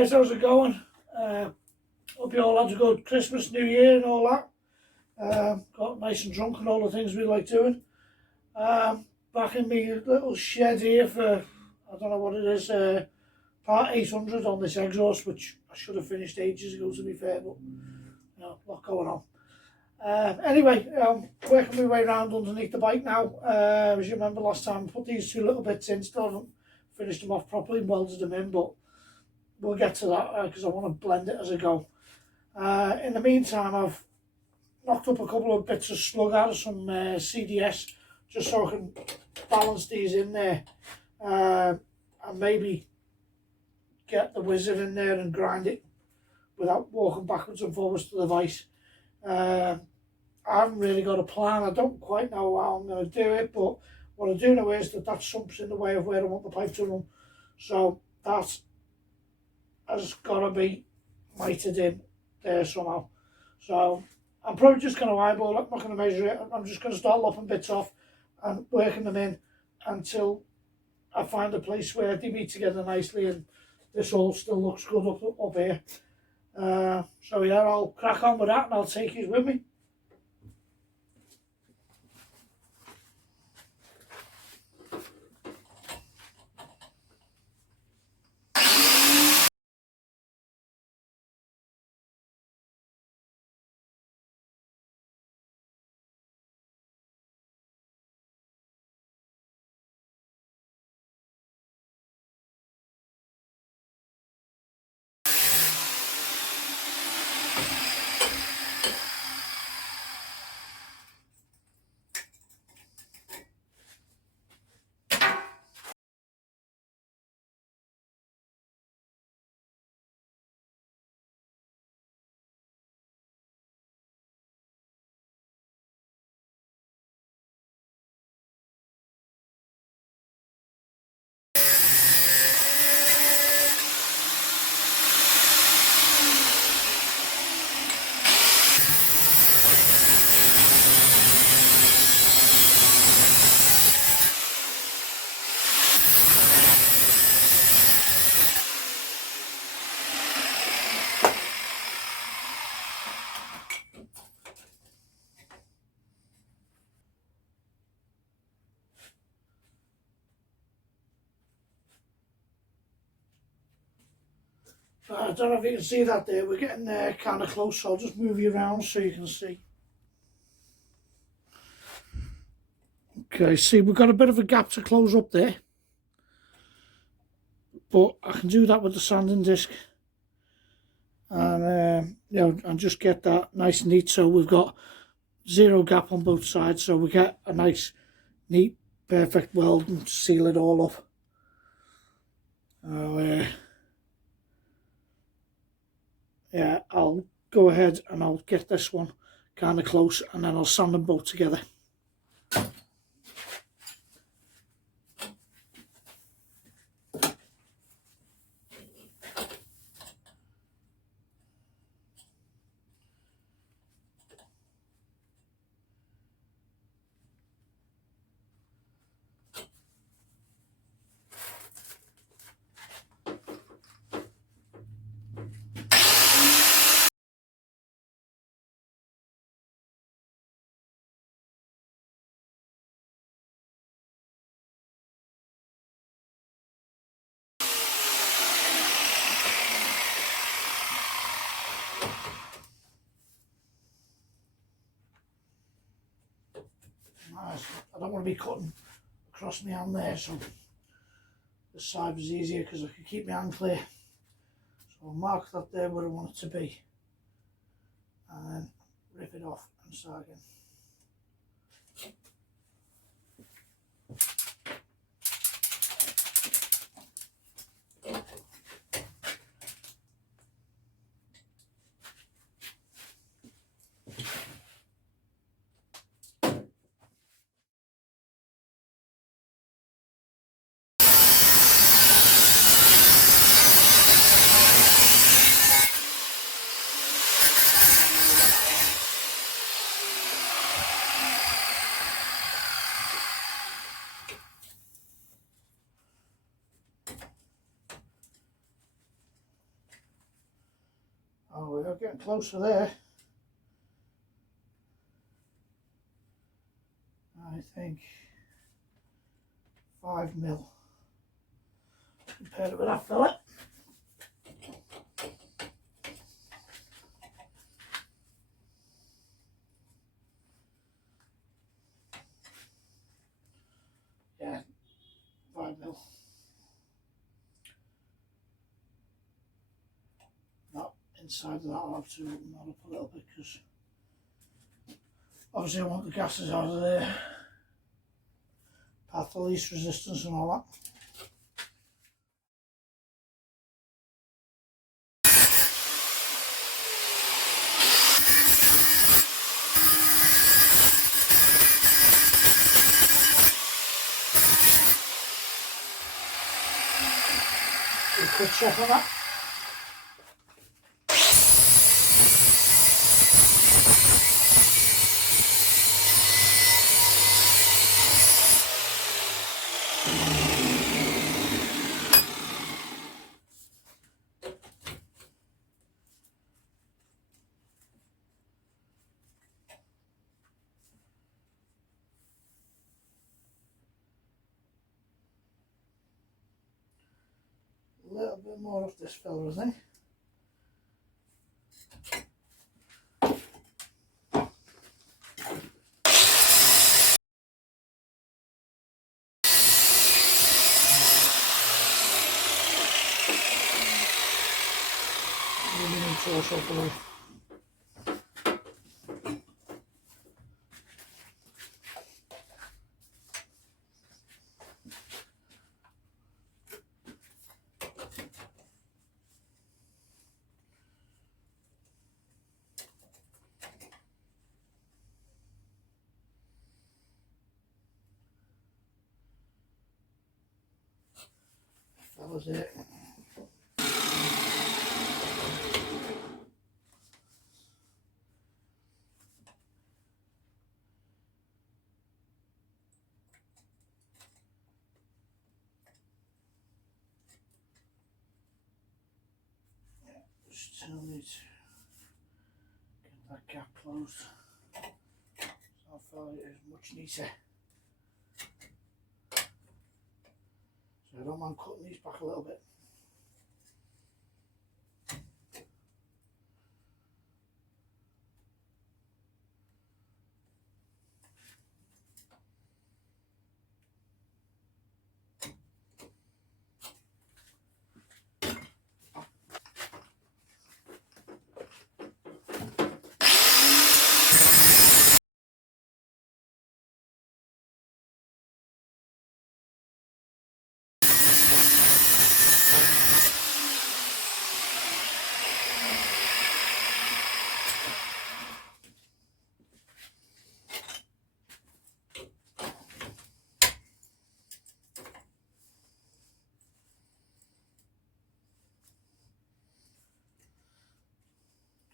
Guys, how's it going? Hope you all had a good Christmas, New Year and all that. Got nice and drunk and all the things we like doing. Back in my little shed here for, I don't know what it is, part 800 on this exhaust, which I should have finished ages ago to be fair, but you know, a lot going on. Anyway, working my way around underneath the bike now. As you remember last time, I put these two little bits in, still haven't finished them off properly and welded them in, but we'll get to that because I want to blend it as I go. In the meantime, I've knocked up a couple of bits of slug out of some CDS just so I can balance these in there and maybe get the wizard in there and grind it without walking backwards and forwards to the vise. I haven't really got a plan. I don't quite know how I'm going to do it, but what I do know is that sump's in the way of where I want the pipe to run, so that has got to be mitered in there somehow. So I'm probably just going to eyeball it. I'm not going to measure it. I'm just going to start lopping bits off and working them in until I find a place where they meet together nicely and this all still looks good up here. So yeah, I'll crack on with that and I'll take you with me. I don't know if you can see that there, we're getting kind of close, so I'll just move you around so you can see. Okay, see we've got a bit of a gap to close up there, but I can do that with the sanding disc and you know, and just get that nice and neat so we've got zero gap on both sides, so we get a nice neat perfect weld and seal it all up. Yeah, I'll go ahead and I'll get this one kind of close and then I'll sand them both together. I don't want to be cutting across my hand there, so this side was easier because I could keep my hand clear. So I'll mark that there where I want it to be and then rip it off and start again. closer there. I think 5mm. Compare it with that fillet. Yeah, 5mm. Not inside of that, I'll have to open that up a little bit because obviously I want the gases out of there. Path of least resistance and all that. Do a quick check on that. A little bit more of this filler, I think. Also below. That was it. Still need to get that gap closed. So I feel it is much neater. So I don't mind cutting these back a little bit.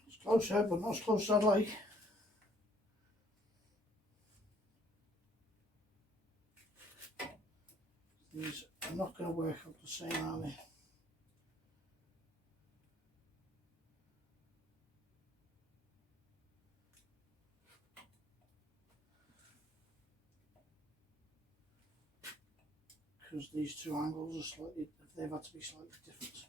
It's closer, but not as close as I'd like. These are not going to work out the same, are they? Because these two angles are slightly, they've had to be slightly different.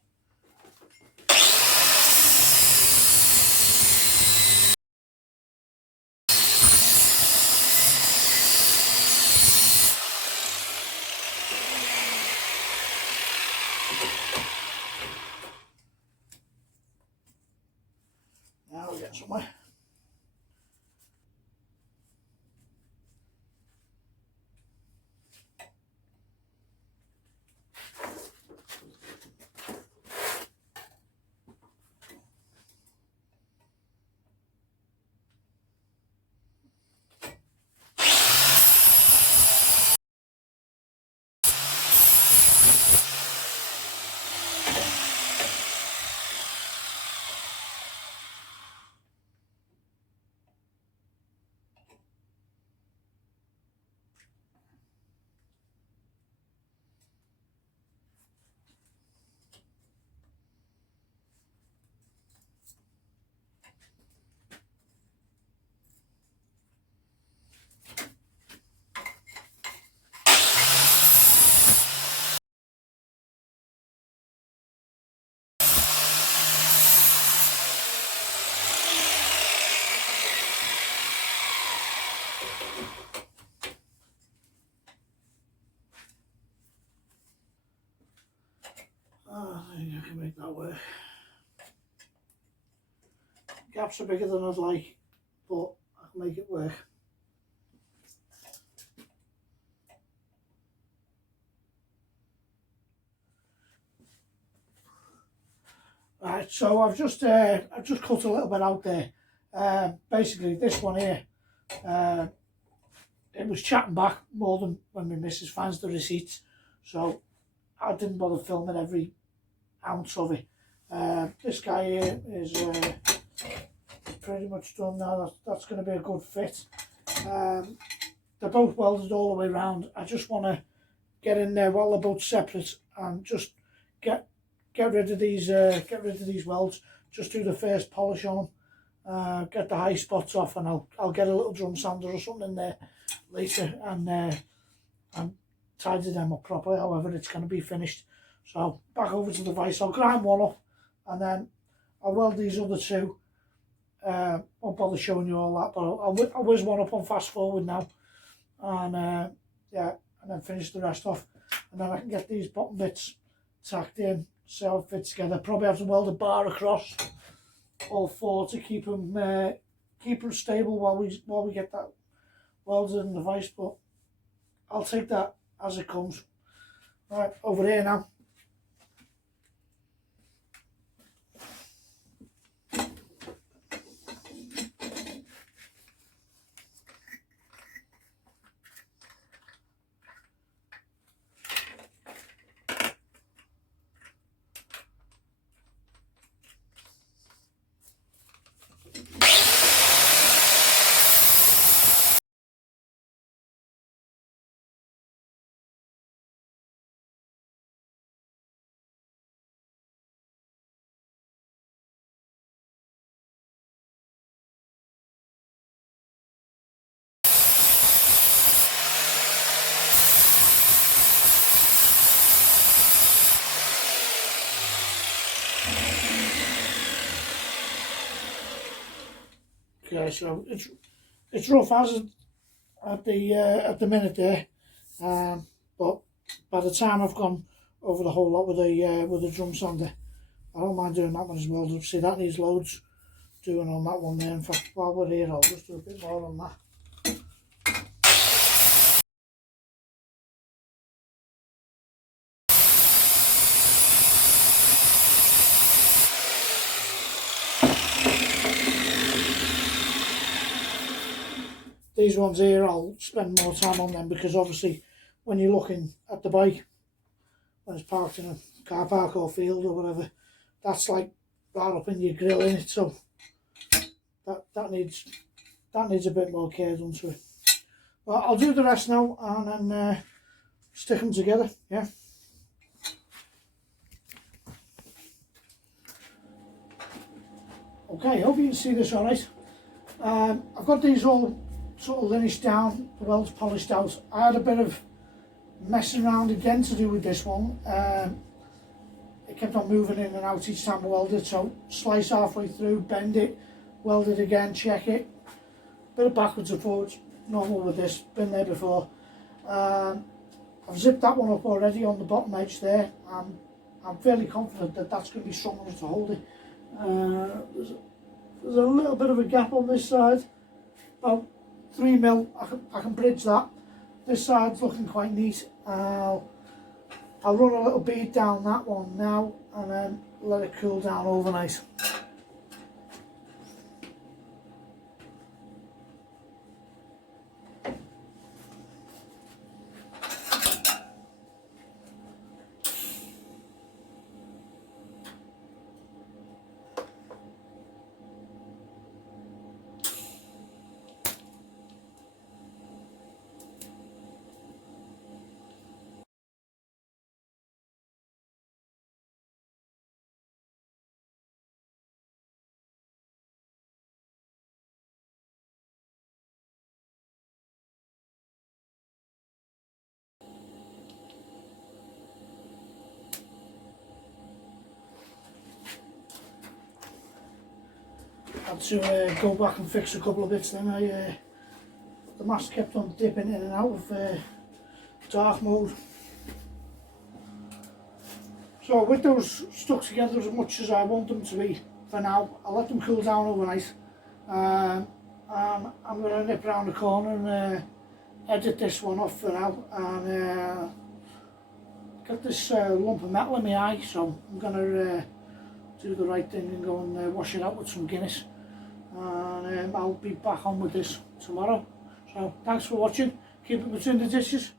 Now we get somewhere. can make that work. Gaps are bigger than I'd like, but I can make it work. Right, so I've just cut a little bit out there. Basically, this one here, it was chatting back more than when my missus finds the receipts, so I didn't bother filming every ounce of it. This guy here is pretty much done now. That's going to be a good fit. They're both welded all the way around. I just want to get in there while they're both separate and just get rid of these welds. Just do the first polish on them, get the high spots off, and I'll get a little drum sander or something in there later and tidy them up properly. However, it's going to be finished. So back over to the vise. I'll grind one up and then I'll weld these other two. Won't bother showing you all that, but I'll whiz one up on fast forward now, and yeah, and then finish the rest off, and then I can get these bottom bits tacked in, see how it fits together. Probably have to weld a bar across all four to keep them stable while we get that welded in the vise, but I'll take that as it comes. Right, over here now. Okay, so it's rough as at the minute there, but by the time I've gone over the whole lot with a drum sander, I don't mind doing that one as well. See, that needs loads doing on that one there. In fact, while we're here, I'll just do a bit more on that. These ones here, I'll spend more time on them because obviously when you're looking at the bike, when it's parked in a car park or field or whatever, that's like right up in your grill, in it. So that needs a bit more care done to it. Well, I'll do the rest now and then stick them together. Yeah. Okay, hope you can see this all right. I've got these all sort of linished down, the welds polished out. I had a bit of messing around again to do with this one. It kept on moving in and out each time I welded, so slice halfway through, bend it, weld it again, check it. Bit of backwards and forwards, normal with this, been there before. I've zipped that one up already on the bottom edge there. I'm fairly confident that that's going to be strong enough to hold it. There's a little bit of a gap on this side, about 3mm. I can bridge that. This side's looking quite neat. I'll run a little bead down that one now and then let it cool down overnight. Had to go back and fix a couple of bits then. The mask kept on dipping in and out of dark mode, So with those stuck together as much as I want them to be for now, I'll let them cool down overnight. And I'm going to nip around the corner and edit this one off for now. And got this lump of metal in my eye, so I'm going to do the right thing and go and wash it out with some Guinness. And I'll be back on with this tomorrow. So thanks for watching. Keep it between the dishes.